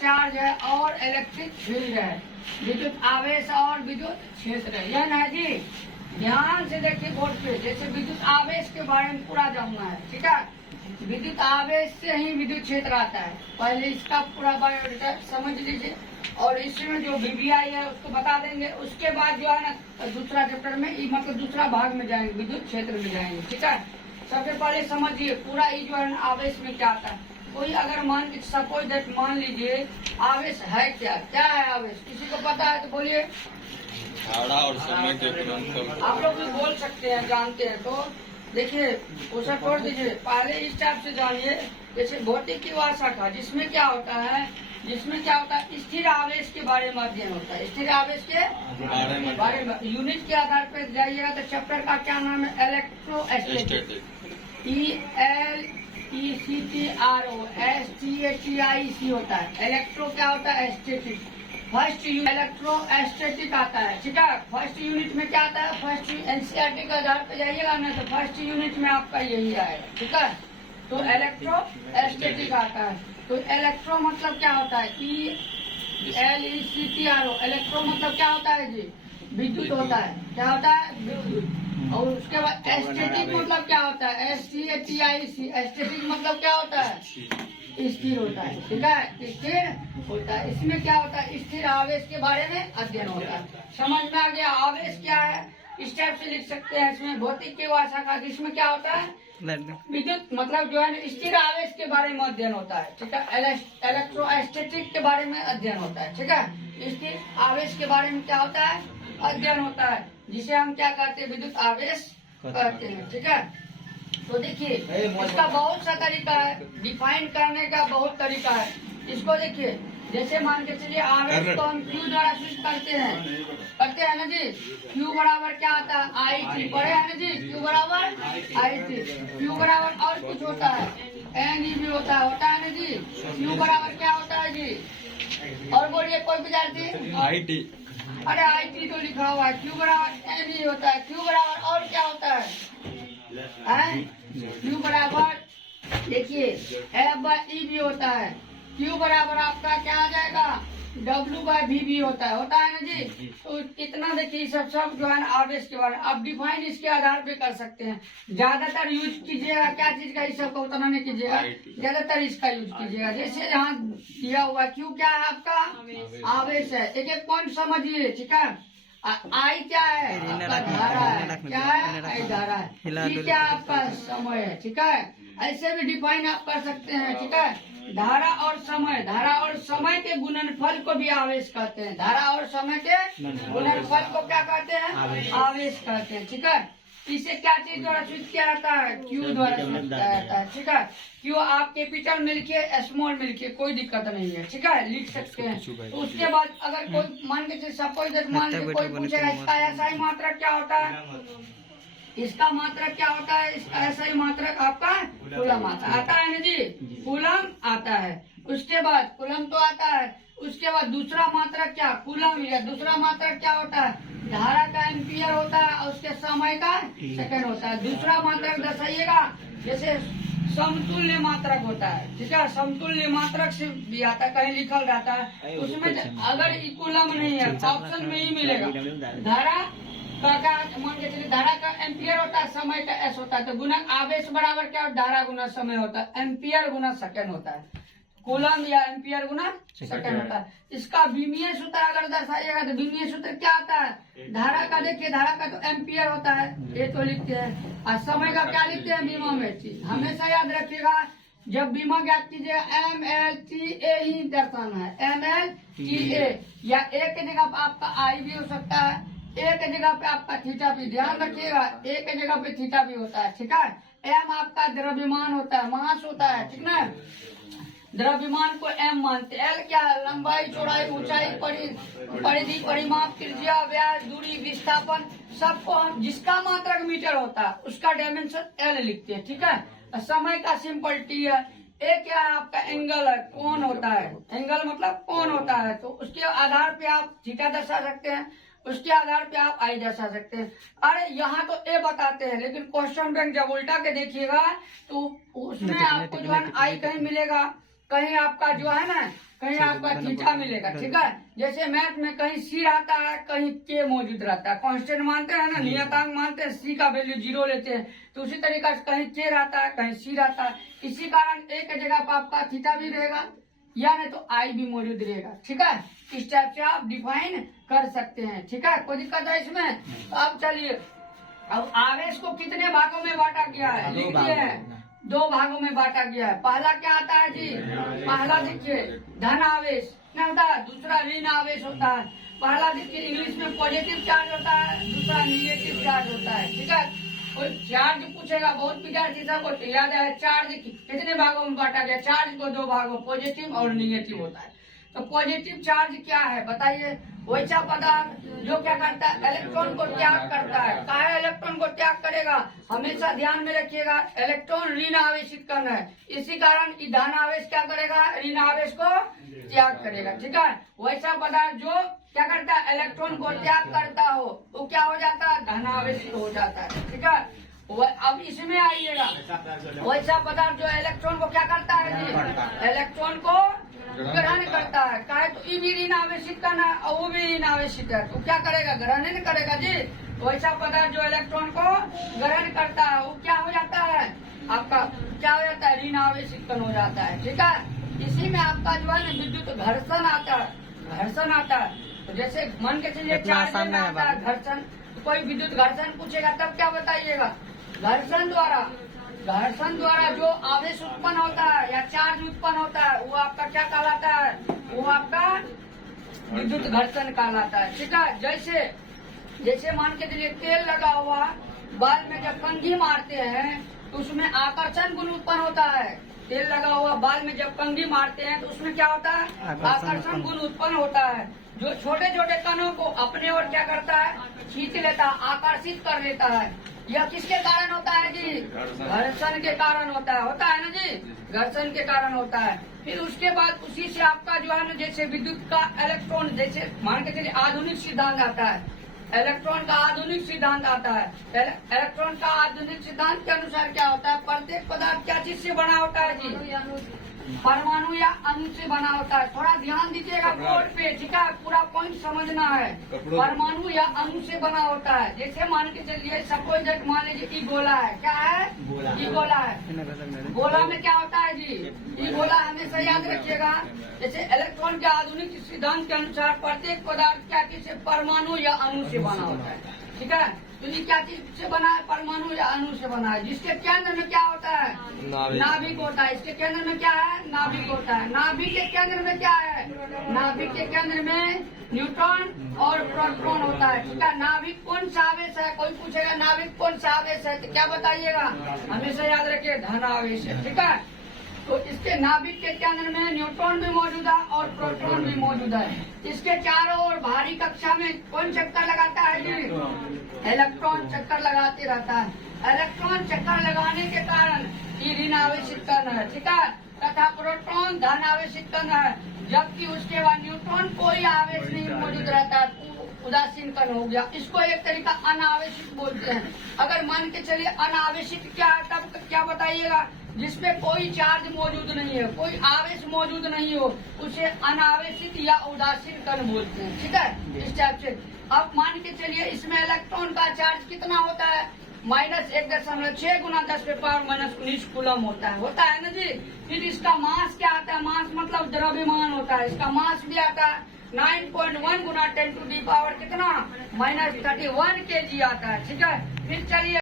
Charge है और electric field है, विद्युत आवेश और विद्युत क्षेत्र है। यह ना जी ध्यान से देखिए बोर्ड पे, जैसे विद्युत आवेश के बारे में पूरा जानना है, ठीक है। विद्युत आवेश से ही विद्युत क्षेत्र आता है। पहले इसका पूरा बायोडाटा समझ लीजिए और इसमें जो वीवीआई है उसको बता देंगे। उसके बाद जो है ना दूसरा चैप्टर में मतलब दूसरा भाग में जाएंगे, विद्युत क्षेत्र में जाएंगे, ठीक है। सबसे पहले समझिए पूरा ये जो है आवेश में क्या आता है। कोई अगर सपोज दैट मान लीजिए आवेश है क्या, क्या है आवेश, किसी को पता है तो बोलिए। धारा और समय के तुरंत आप लोग भी बोल सकते हैं, जानते हैं तो देखिए उसे छोड़ दीजिए। पहले इस टाइप से जानिए, जैसे भौतिक की भाषा का जिसमें क्या होता है, स्थिर आवेश के बारे में अध्ययन होता है। स्थिर आवेश के बारे में यूनिट के आधार पर जाइएगा तो चैप्टर का क्या नाम है, इलेक्ट्रोस्टैटिक। ELECTROSTATIC होता है। इलेक्ट्रो क्या होता है, स्टैटिक। फर्स्ट इलेक्ट्रोस्टैटिक आता है, ठीक है। फर्स्ट यूनिट में क्या आता है, फर्स्ट एनसीईआरटी के आधार पर जाइएगा ना तो फर्स्ट यूनिट में आपका यही आएगा, ठीक है। तो इलेक्ट्रोस्टैटिक आता है। तो इलेक्ट्रो मतलब क्या होता है, ELECTRO। इलेक्ट्रो मतलब क्या होता है जी, विद्युत होता है। क्या होता है, विद्युत। और उसके बाद स्टैटिक मतलब क्या होता है, STATIC। स्टैटिक मतलब क्या होता है, स्थिर होता है, ठीक है, स्थिर होता है। इसमें क्या होता है, स्थिर आवेश के बारे में अध्ययन होता है। समझ में आ गया, आवेश क्या है इस टाइप से लिख सकते हैं। इसमें भौतिक की भाषा का जिसमें क्या होता है, विद्युत मतलब जो है स्थिर आवेश के बारे में अध्ययन होता है, ठीक है। इलेक्ट्रोस्टैटिक के बारे में अध्ययन होता है, ठीक है। स्थिर आवेश के बारे में क्या होता है, अध्ययन होता है, जिसे हम क्या कहते हैं, विद्युत आवेश कहते हैं, ठीक है। तो देखिए इसका बहुत सा तरीका है, डिफाइन करने का बहुत तरीका है। इसको देखिए, जैसे मान के चलिए आवेश को हम Q द्वारा सूचित करते हैं ना जी। Q बराबर क्या होता है, IT। पढ़े है ना जी, Q बराबर IT। Q बराबर और कुछ होता है, NE भी होता है ना जी। Q बराबर क्या होता है जी, और बोलिए कोई विद्यार्थी, IT। अरे IT तो लिखा हुआ है। Q बराबर NE होता है। Q बराबर और क्या होता है, Q बराबर देखिए F/E भी होता है। Q बराबर आपका क्या आ जाएगा, W/V भी होता है ना जी। तो इतना देखिए सब जो है ना आवेश के बारे में आप डिफाइन इसके आधार पे कर सकते हैं। ज्यादातर यूज कीजिएगा क्या चीज का, इस सब का उतना नहीं कीजिएगा, ज्यादातर इसका यूज कीजिएगा। जैसे यहाँ दिया हुआ Q क्या है आपका, आवेश है। एक एक पॉइंट समझिए, ठीक है। आई क्या है, आपका धारा है। क्या है, आई धारा है। T क्या आपका समय है, ठीक है। ऐसे भी डिफाइन आप कर सकते हैं, ठीक है। धारा और समय के गुणनफल को भी आवेश कहते हैं। धारा और समय के गुणनफल को क्या कहते हैं, आवेश कहते हैं, ठीक है। इसे क्या चीज द्वारा सूचित किया जाता है, Q द्वारा सूचित किया जाता है, ठीक है। Q आप कैपिटल में लिखिए, स्मॉल में लिखिए, कोई दिक्कत नहीं है, ठीक है, लिख सकते हैं। तो उसके बाद अगर कोई मान के सपोज मान लीजिए कोई पूछेगा इसका ऐसा ही मात्रक क्या होता है, इसका मात्रक क्या होता है, इसका ऐसा ही मात्रक आपका कूलम आता है ना जी, कूलम आता है। उसके बाद कूलम तो आता है, उसके बाद दूसरा मात्रक क्या, कूलम, या दूसरा मात्रक क्या होता है, धारा का एम्पियर होता है और उसके समय का सेकंड होता है। दूसरा मात्रक दर्शाइएगा, जैसे समतुल्य मात्रक होता है, ठीक है। समतुल्य मात्रक से भी आता है, कहीं लिखल रहता है उसमें, अगर कूलम नहीं है ऑप्शन में ही मिलेगा। धारा का मान के चलिए धारा का एम्पियर होता है, समय का S होता है। तो गुना आवेश बराबर क्या, धारा गुना समय होता है, एम्पियर गुना सेकंड होता है। कूलम या एम्पियर गुना सेकंड होता है। इसका विमीय सूत्र अगर दर्शाइएगा तो विमीय सूत्र क्या आता है, धारा का देखिए, धारा का तो एम्पियर होता है, ये तो लिखते हैं। और समय का क्या लिखते हैं, बीमा में। हमेशा याद रखिएगा जब बीमा ज्ञात कीजिएगा MLTA ही दर्शाना है, MLTA। या एक जगह पर आपका I भी हो सकता है, एक जगह पे आपका थीटा भी, ध्यान रखिएगा एक जगह पे थीटा भी होता है, ठीक है। M आपका द्रव्यमान होता है, मास होता है, ठीक ना। द्रव्यमान को M मानते हैं। L क्या है, लंबाई, चौड़ाई, ऊंचाई, परिधि, परिमाप, त्रिज्या, व्यास, दूरी, विस्थापन, सबको हम जिसका मात्रक मीटर होता है उसका डायमेंशन L लिखते हैं, ठीक है। समय का सिंपल T है। एक क्या है आपका एंगल है, कोण होता है, एंगल मतलब कोण होता है। तो उसके आधार पे आप थीटा दर्शा सकते हैं, उसके आधार पे आप आई दर्शा सकते हैं। अरे यहाँ तो ए बताते हैं, लेकिन क्वेश्चन बैंक जब उल्टा के देखिएगा तो उसमें आपको जो है आई कहीं मिलेगा, कहीं आपका जो है ना कहीं आपका थीटा मिलेगा, ठीक है। जैसे मैथ में कहीं सी रहता है, कहीं के मौजूद रहता है। कांस्टेंट मानते हैं ना, नियतांक मानते हैं, सी का वैल्यू 0 लेते हैं। तो उसी तरीका से कहीं के रहता है, कहीं सी रहता है। इसी कारण ए के जगह पर आपका थीटा भी रहेगा, या नहीं तो आई भी मौजूद रहेगा, ठीक है। इस टाइप से आप डिफाइन कर सकते हैं, ठीक है। कोई दिक्कत है इसमें? तो अब चलिए, अब आवेश को कितने भागों में बांटा गया है, लिखिए। 2 भागों में बांटा गया है। पहला क्या आता है जी? पहला देखिए धन आवेश क्या होता है, दूसरा ऋण आवेश होता है। पहला देखिए इंग्लिश में पॉजिटिव चार्ज होता है, दूसरा निगेटिव चार्ज होता है, ठीक है। कोई चार्ज पूछेगा, बहुत विद्यार्थी सबको तो याद है चार्ज कितने भागों में बांटा गया। चार्ज को 2 भागों, पॉजिटिव और निगेटिव होता है। तो पॉजिटिव चार्ज क्या है बताइए? वैसा पदार्थ जो क्या करता है, इलेक्ट्रॉन को त्याग करता है। काहे इलेक्ट्रॉन को त्याग करेगा? हमेशा ध्यान में रखिएगा, इलेक्ट्रॉन ऋण आवेशित करना है। इसी कारण धन आवेश क्या करेगा? ऋण आवेश को त्याग करेगा, ठीक है। वैसा पदार्थ जो क्या करता है, इलेक्ट्रॉन को त्याग करता हो, वो क्या हो जाता है? धन आवेशित हो जाता है, ठीक है। अब इसमें आइएगा, वैसा पदार्थ जो इलेक्ट्रॉन को क्या करता है जी? इलेक्ट्रॉन को ग्रहण करता है। काहे तो ये भी ऋण आवेशित करना है और वो भी ऋण आवेशित है, तो क्या करेगा? ग्रहण नहीं करेगा जी। वैसा पदार्थ जो इलेक्ट्रॉन को ग्रहण करता है वो क्या हो जाता है? आपका क्या हो जाता है? ऋण आवेशित कण हो जाता है, ठीक है। इसी में आपका जो है ना विद्युत घर्षण आता है, घर्षण आता है। तो जैसे मन के चलिए चार्ज में आता है घर्षण, तो कोई विद्युत घर्षण पूछेगा तब क्या बताइएगा? घर्षण द्वारा जो आवेश उत्पन्न होता है या चार्ज उत्पन्न होता है वो आपका क्या कहलाता है? वो आपका विद्युत घर्षण कहलाता है, ठीक है। जैसे मान के चलिए तेल लगा हुआ बाल में जब कंघी मारते हैं तो उसमें आकर्षण गुण उत्पन्न होता है। तेल लगा हुआ बाल में जब कंघी मारते हैं तो उसमें क्या होता है? आकर्षण गुण उत्पन्न होता है, जो छोटे छोटे कणों को अपने ओर क्या करता है? खींच लेता है, आकर्षित कर लेता है। यह किसके कारण होता है जी? घर्षण के कारण होता है ना जी, घर्षण के कारण होता है। फिर उसके बाद उसी से आपका जो है ना, जैसे विद्युत का इलेक्ट्रॉन, जैसे मान के चलिए आधुनिक सिद्धांत आता है, इलेक्ट्रॉन का आधुनिक सिद्धांत आता है। इलेक्ट्रॉन का आधुनिक सिद्धांत के अनुसार क्या होता है? प्रत्येक पदार्थ क्या चीज से बना होता है जी? परमाणु या अणु से बना होता है। थोड़ा ध्यान दीजिएगा बोर्ड पे, ठीक है, पूरा पॉइंट समझना है। परमाणु या अणु से बना होता है। जैसे मान के चलिए सपोज मान लीजिए ई गोला है, क्या है? ई गोला है। गोला में क्या होता है जी? ई गोला हमेशा याद रखिएगा। जैसे इलेक्ट्रॉन के आधुनिक सिद्धांत के अनुसार प्रत्येक पदार्थ क्या चीज से? परमाणु या अणु से बना होता है, ठीक है। तो ये क्या चीज से बना है? परमाणु या अणु से बना है। जिसके केंद्र में क्या होता है? नाभिक होता है। इसके केंद्र में क्या है? नाभिक होता है। नाभिक के केंद्र में क्या है? नाभिक के केंद्र में न्यूट्रॉन और प्रोटॉन होता है, ठीक है। नाभिक कौन सा आवेश है? कोई पूछेगा नाभिक कौन सा आवेश है तो क्या बताइएगा? हमेशा याद रखिए धन आवेश है, ठीक है। तो इसके नाभिक के केंद्र में न्यूट्रॉन भी मौजूद है और प्रोटॉन भी मौजूद है। इसके चारों ओर भारी कक्षा में कौन चक्कर लगाता है जी? इलेक्ट्रॉन चक्कर लगाते रहता है। इलेक्ट्रॉन चक्कर लगाने के कारण ये ऋण आवेशित कण है, ठीक है, तथा प्रोटॉन धन आवेशित कण है। जबकि उसके बाद न्यूट्रॉन कोई आवेश नहीं मौजूद रहता है, उदासीन कण हो गया। इसको एक तरीका अनावेशित बोलते हैं। अगर मान के चलिए अनावेशित क्या है तब क्या बताइएगा? जिसमें कोई चार्ज मौजूद नहीं है, कोई आवेश मौजूद नहीं हो, उसे अनावेशित या उदासीन कण बोलते हैं, ठीक है। इस टाइप से अब मान के चलिए इसमें इलेक्ट्रॉन का चार्ज कितना होता है? -1.6 × 10⁻⁻19 कूलम होता है ना जी। फिर इसका मास क्या आता है? मास मतलब द्रव्यमान होता है। इसका मास भी आता है 9.1 × 10⁻³ कितना? -31 kg आता है, ठीक है। फिर चलिए